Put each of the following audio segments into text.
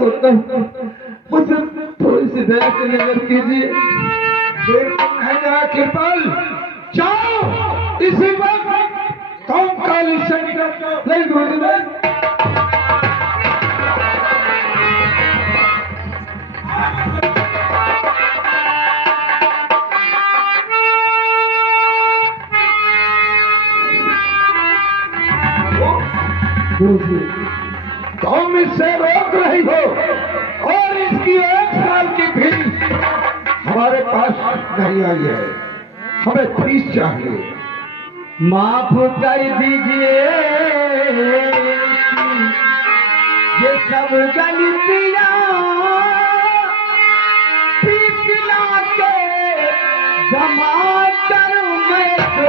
होता हूँ, मुझे थोड़ी सी दया से नजर कीजिए। है जरा कृपाल, जाओ इसी वक्त कौन काली शंकर नहीं गुरुदेव, तुम इससे रोक रही हो और इसकी 1 साल की फीस हमारे पास नहीं आई है, हमें फीस चाहिए। माफ कर दीजिए ये सब गलतियां पिछला के जमा कर मैं तो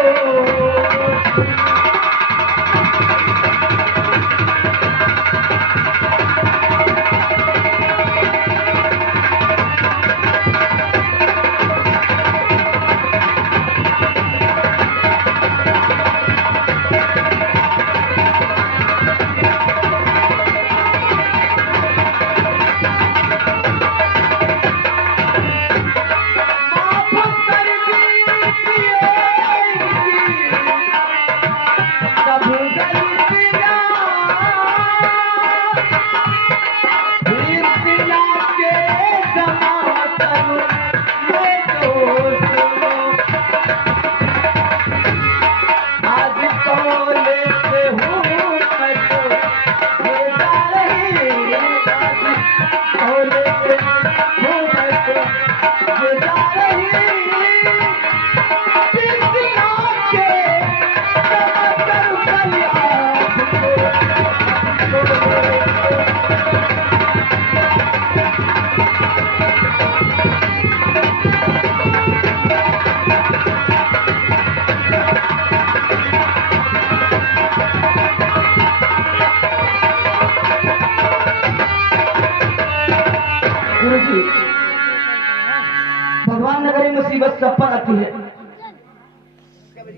भगवान न करे मुसीबत सब पर आती है।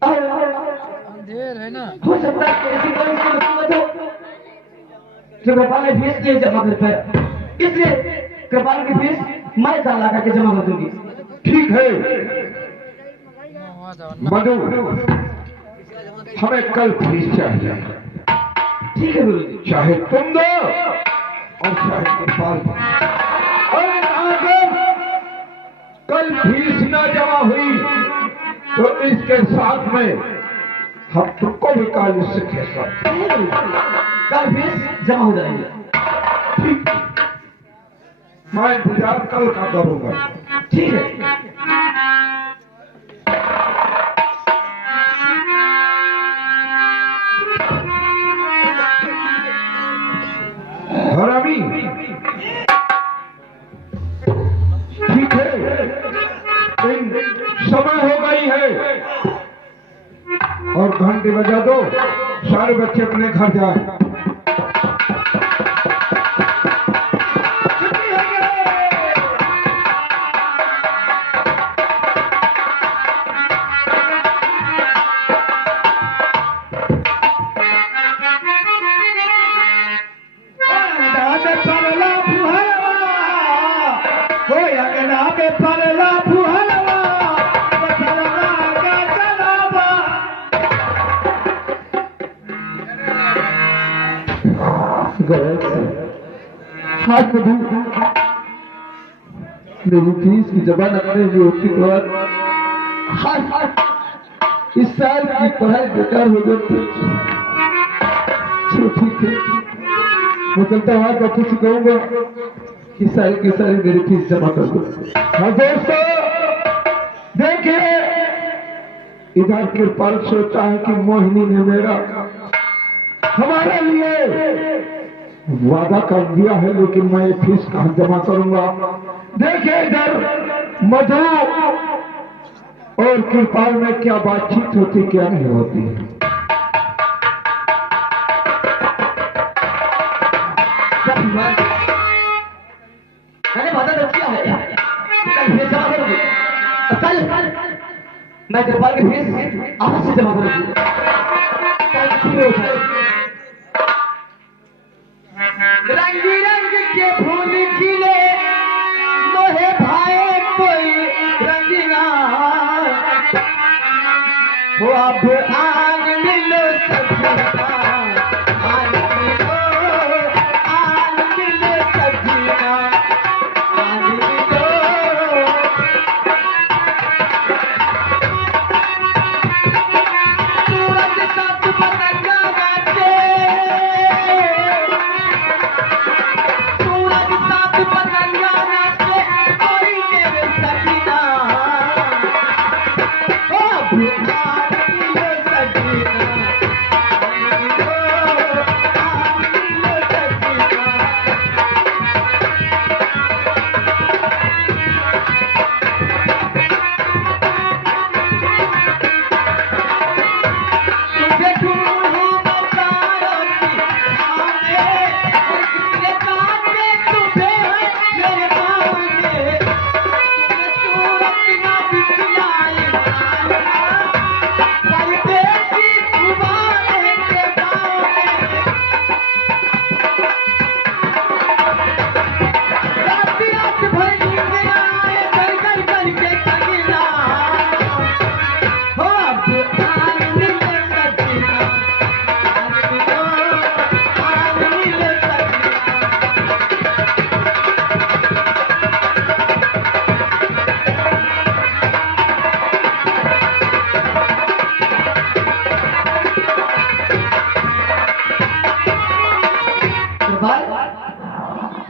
अंधेर है ना, हो सकता है ऐसी कोई सी मुसीबत हो जो कृपाल ने फीस नहीं जमा कर पाया, इसलिए कृपाल की फीस मैं ला करके जमा कर दूंगी। ठीक है मधु, हमें कल फीस चाहिए। ठीक है गुरु जी, चाहे तुम दो और चाहे कृपाल दो। अरे अगर कल फीस न जमा हुई तो इसके साथ में हम तुमको भी काली से कह सकते हैं। कल फीस जमा हो जाएगी। ठीक, मैं इंतजार कल का करूंगा। ठीक है। हरामी, ठीक है, समय हो गई है और घंटी बजा दो, सारे बच्चे अपने घर जाए। हाथ में मेरी फीस की जबान अपने लिए होती तो इस साल की पढ़ाई बेकार हो जाती। चलो ठीक है, मैं चलता हूँ, बच्चों से कहूंगा कि सारी की सारी मेरी फीस जमा कर दो। हाँ दोस्तों, देखिए इधर कृपाल सोचा है कि मोहिनी ने मेरा हमारे लिए वादा कर दिया है, लेकिन मैं ये फीस कहाँ जमा करूंगा। देखिए इधर मधु और कृपाल में क्या बातचीत होती क्या नहीं होती। मैंने वादा तो किया है कल फीस जमा करूंगी, कल मैं कृपाल की फीस आज से जमा करूंगी। रंग रंग के फूल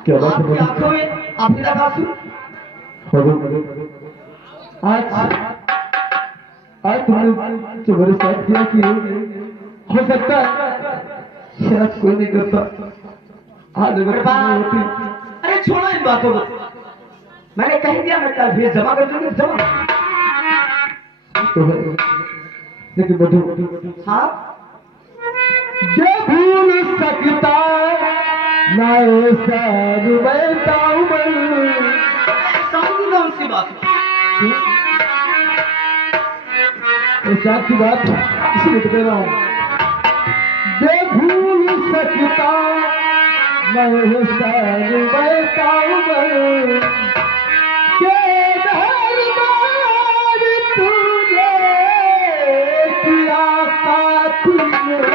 क्या बात आपकी है आंखों में अपना आंसू। मधु? आज आज तुमने जो मेरे साथ किया कि हो सकता है शायद कोई नहीं करता। आज अगर तुम होती अरे छोड़ो इन बातों को, मैंने कह दिया मैं कल फिर जमा कर दूंगी। जमा तो है, लेकिन मधु हाँ जो भूल सकता ना ऐसा रुबैता उमर। समझ लो उनसी बात ऐसा की बात इसलिए तो कह रहा हूँ, जो भूल सकता ना ऐसा रुबैता उमर के दरबार तूने किया साथी में।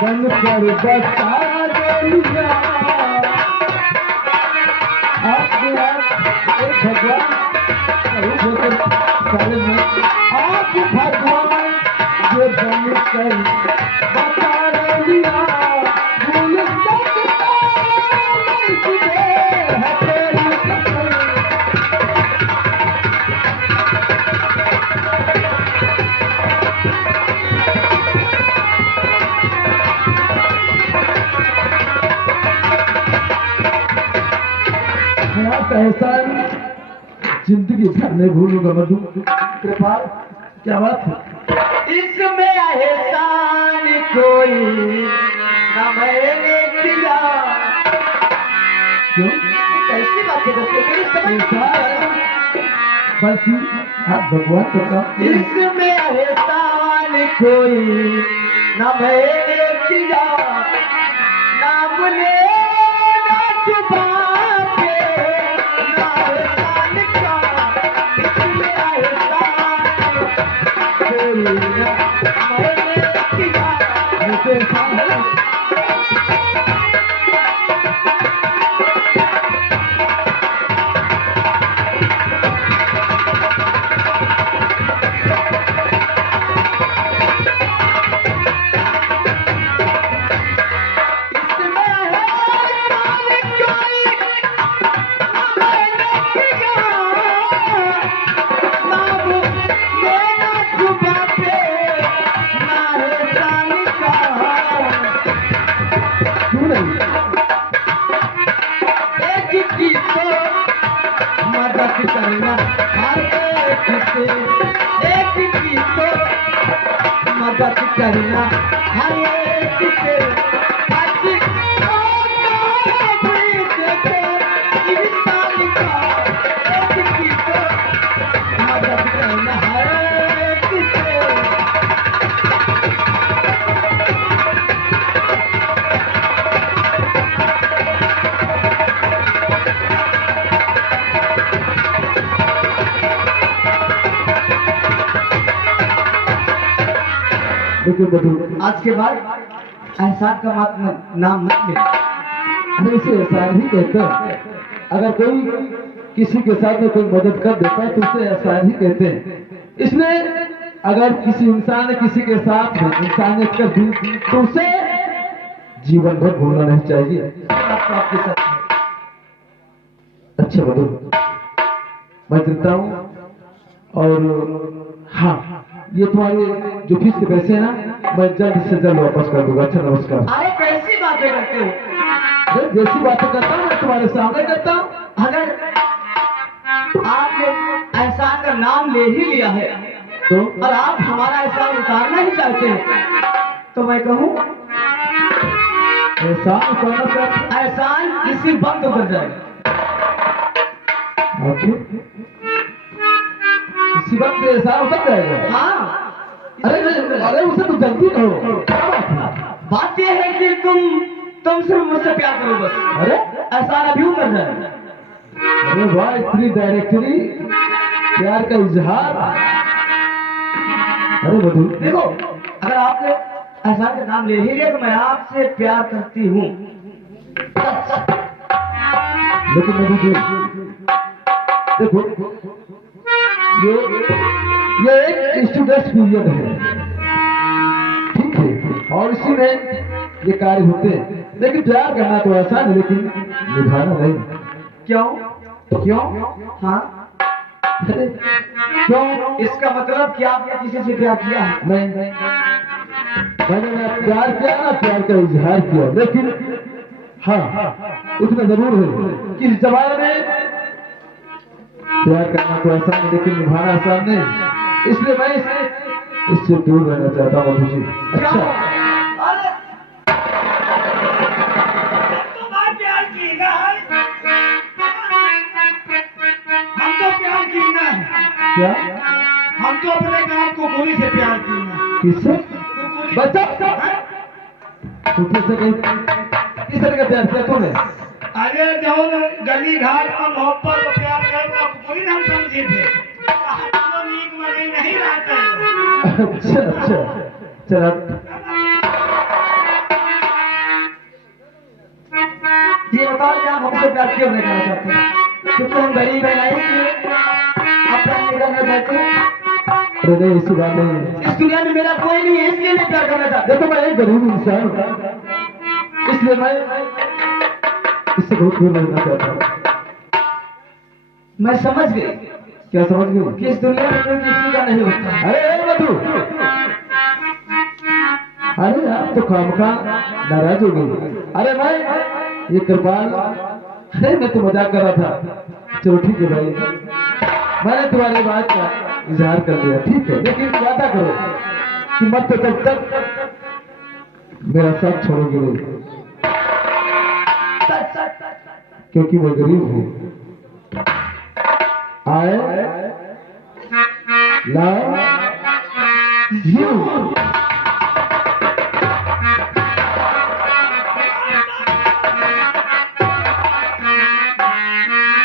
बनकर बता दिया आपने एक भगवान आप भगवान जो बनकर बता दिया भूल सकता नहीं तुझे है तेरी कसम। एहसान जिंदगी भर नहीं भूलूंगा मधु। कृपाल क्या बात है? इसमें एहसान कोई न मैंने किया। क्यों कैसी बातें करते हो? मेरी समझ नहीं आ रहा। बल्कि आप भगवान का काम इसमें एहसान कोई न मैंने किया, नाम ले ना छुपा के ना एहसान का। इसमें एहसान कोई न मैंने किया। ऐसे एहसान है। क्यों नहीं? मदद करना हर एक से, एक की तो मदद करना हर एक से। आज भी देखो इंसान का, एक की तो मदद करना हर एक से। लेकिन मधु आज के बाद एहसान का नाम मत ले। हम इसे एहसान ही कहते हैं। अगर कोई किसी के साथ में कोई मदद कर देता है तो उसे एहसान ही कहते हैं। इसलिए अगर किसी इंसान ने किसी के साथ इंसानियत कर दी तो उसे जीवन भर भूलना नहीं चाहिए। आपके साथ अच्छा मधु मैं देता हूँ। और हाँ ये तुम्हारे जो फीस के पैसे हैं ना मैं जल्द से जल्द वापस कर दूंगा। अच्छा नमस्कार। अरे कैसी बातें करते हो? जैसी बातें करता हूँ मैं तुम्हारे सामने करता हूँ। अगर आपने एहसान का नाम ले ही लिया है तो और आप हमारा एहसान उतारना ही चाहते हैं तो मैं कहूँ एहसान करना चाहते एहसान इसी वक्त उतर जाए, इसी वक्त एहसान उतर जाएगा। हाँ। अरे अरे उसे तो जल्दी करो, क्या बात है? बात यह है कि तुम सिर्फ मुझसे प्यार करो बस, अरे एहसान अभी उतर जाए। अरे वाह, इतनी डायरेक्टली प्यार का इजहार। अरे मधु देखो, अगर आपने एहसान का नाम ले ही लिया तो मैं आपसे प्यार करती हूँ। लेकिन मधु जी देखो, ये एक स्टूडेंट पीरियड है, ठीक है, और इसी में ये कार्य होते हैं। लेकिन प्यार करना तो आसान है, लेकिन निभाना नहीं। क्यों? क्यों? हाँ, अरे क्यों? इसका मतलब कि आपने किसी से प्यार किया है? नहीं, मैंने प्यार किया ना, प्यार का इजहार किया, लेकिन हाँ इतना जरूर है कि इस जमाने में प्यार करना तो आसान है, लेकिन निभाना आसान नहीं। इसलिए मैं इससे दूर रहना चाहता हूँ मधु जी। अच्छा, अरे तुम्हारा प्यार की ना है, हम तो प्यार की ना है, क्या? हम तो अपने गांव को गोली से प्यार की ना। किससे? बच्चा से कहीं किस तरह का प्यार किया तूने? अरे जब गली घाट और मोहब्बत को प्यार करना कोई हम समझे थे, तो नीक मने नहीं रहते। अच्छा अच्छा, चला ये बताओ कि आप हमसे प्यार क्यों नहीं करना चाहते? क्योंकि हम गरीब हैं, नहीं इसलिए आप प्यार नहीं करना चाहते? अरे नहीं, ऐसी बात नहीं है। इस दुनिया में मेरा कोई नहीं है, इसलिए नहीं प्यार करना चाहते। देखो मैं एक गरीब इंसान हूँ, इसलिए मैं इससे बहुत दूर रहना चाहता हूँ। मैं समझ गई क्या समझ गई? कि इस दुनिया में कोई किसी का नहीं होता। अरे मधु, अरे आप तो खामखा नाराज हो गई। अरे मैं ये कृपाल, अरे मैं तो मजाक कर रहा था। चलो ठीक है भाई, मैंने तुम्हारी बात का इजहार कर दिया, ठीक है, लेकिन वादा करो कि मत तो तब तक मेरा साथ छोड़ोगे नहीं, क्योंकि मैं गरीब हूँ। I love you.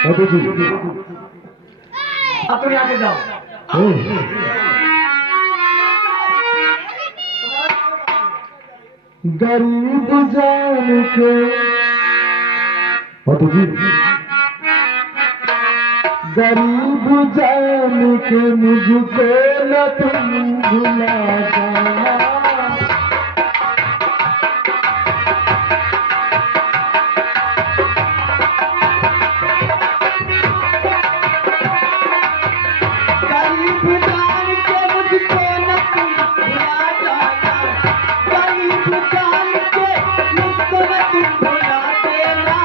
Madhu ji, अब तुम यहाँ से जाओ। गरीब जान के मधु जी, गरीब जान के मुझको न तुम भुला जाना। गरीब जान के मुझको न तुम भुला जाना, गरीब जान के मुझको न तुम भुला देना।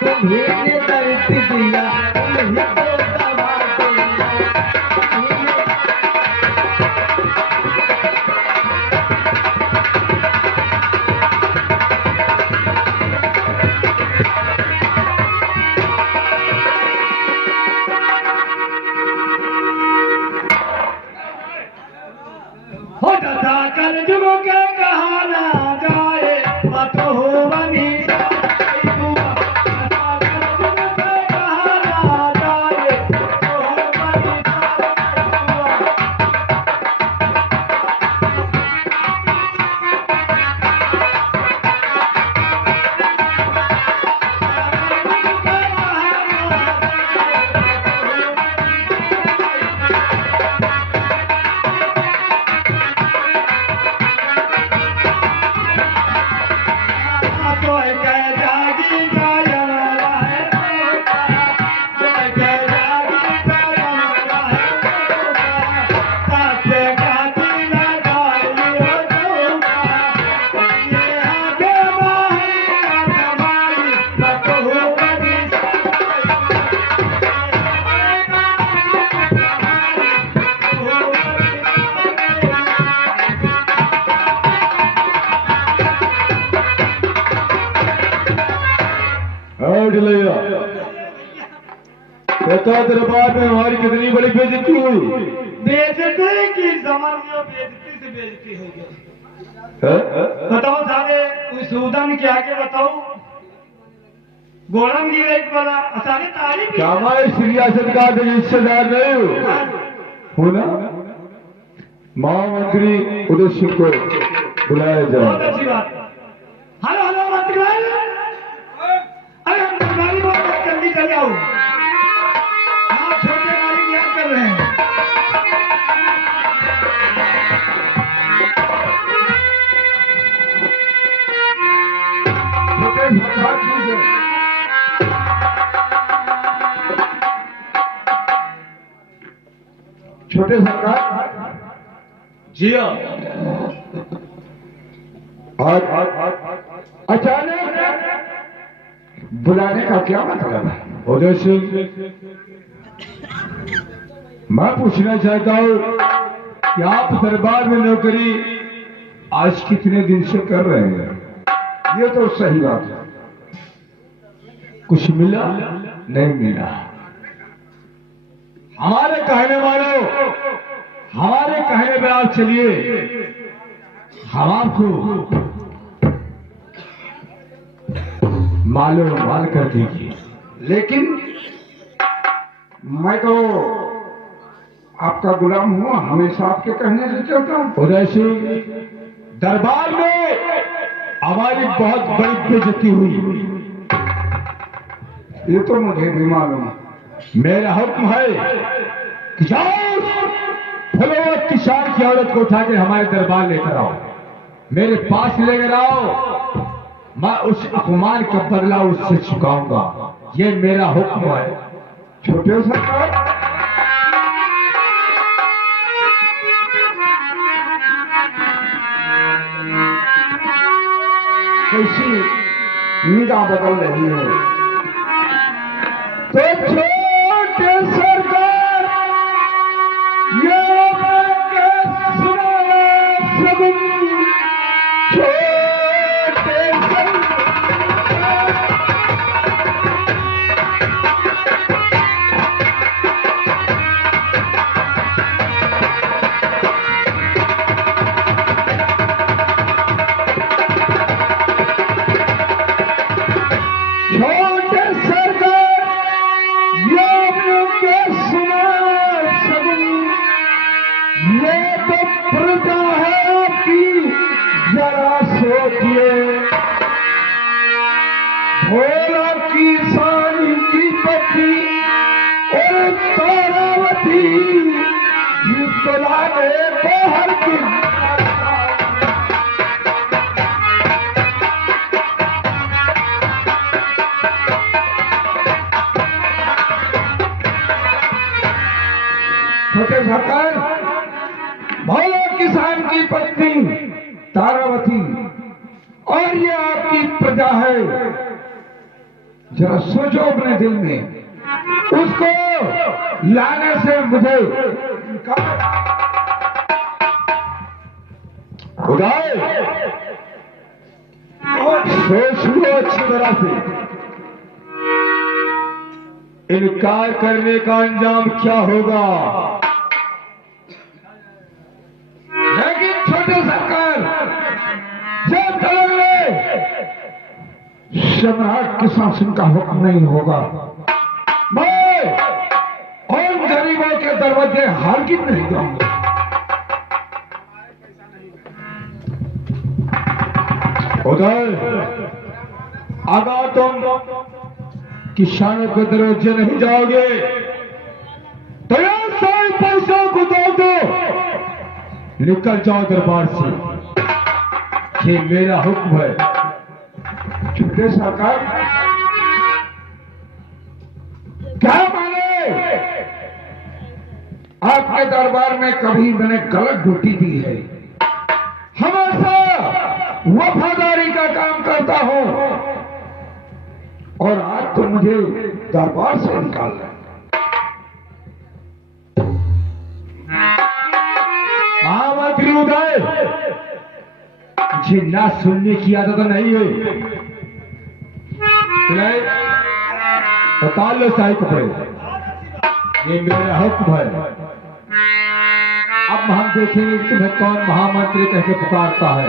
तुम्हें दर्द दिया, तुम्हें तो दवा देना। उठ लिया। कहता दरबार में हमारी कितनी बड़ी बेइज्जती हुई। बेइज्जती की समझ लो, बेइज्जती से बेइज्जती हो गई। बताओ सारे कोई सूदन के आगे बताओ, गोरम जी एक बड़ा सारे तारीफ क्या हमारे सियासत का हिस्सेदार नहीं हो ना? महामंत्री उदय सिंह को बुलाया बहुत जाए। अच्छी बात। हेलो हेलो मंत्री भाई, अरे हम गाड़ी बहुत जल्दी चले आओ। आप छोटे गाड़ी याद कर रहे हैं। छोटे सरकार जी हाँ। आज अचानक बुलाने का क्या मतलब है? उदय सिंह, मैं पूछना चाहता हूँ कि आप दरबार में नौकरी आज कितने दिन से कर रहे हैं? ये तो सही बात है। कुछ मिला नहीं मिला? हमारे कहने वालों, हमारे कहने पे आप चलिए, हम आपको मालो माल कर दीजिए। लेकिन मैं तो आपका गुलाम हुआ, हमेशा आपके कहने से चलता हूं। उदय सिंह, दरबार में हमारी बहुत बड़ी बेइज्जती हुई, ये तो मुझे भी मालूम है। मेरा हुक्म है कि जाओ फलोवत किसान की औरत को उठा के हमारे दरबार लेकर आओ, मेरे पास लेकर आओ। मैं उस अपमान का बदला उससे चुकाऊंगा, ये मेरा हुक्म है। छोटे सरकार, कैसी निगाह बदल रही है। तो छोटे सरकार, ये मैं सुनाया सगुन। छोटे भोला किसान की पत्नी और तारावती बुलाने बाहर की। छोटे सरकार, भोला किसान की पत्नी तारावती और ये आपकी प्रजा है, जरा सोचो अपने दिल में, उसको लाने से मुझे खुदाए सोच लो अच्छी तरह से, इनकार करने का अंजाम क्या होगा। लेकिन छोटे सरकार, जब तक सम्राट के शासन का हुक्म नहीं होगा, मैं और गरीबों के दरवाजे हरगिज़ नहीं जाऊंगा। उधर अगर तुम किसानों के दरवाजे नहीं जाओगे तो यार सारे पैसों को दो दो, निकल जाओ दरबार से, ये मेरा हुक्म है। छोटे सरकार, क्या माने आपके दरबार में कभी मैंने गलत ड्यूटी दी है? हमेशा वफादारी का काम करता हूं और आज तो मुझे दरबार से निकालना है। महामंत्री उदय, मुझे ना सुनने की आदत नहीं है। उतार लो सारे कपड़े, ये मेरा हुक्म है। अब हम देखेंगे तुम्हें कौन महामंत्री कह के पुकारता है।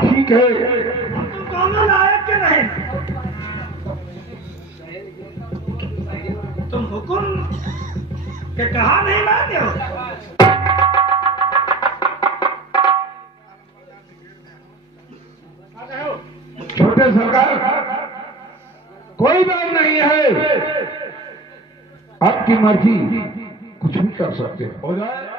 ठीक है, तुम लायक के नहीं, तुम हुकुम के कहा नहीं मानते हो। छोटे सरकार कोई बात नहीं है, आपकी मर्जी, कुछ भी कर सकते हो जाए।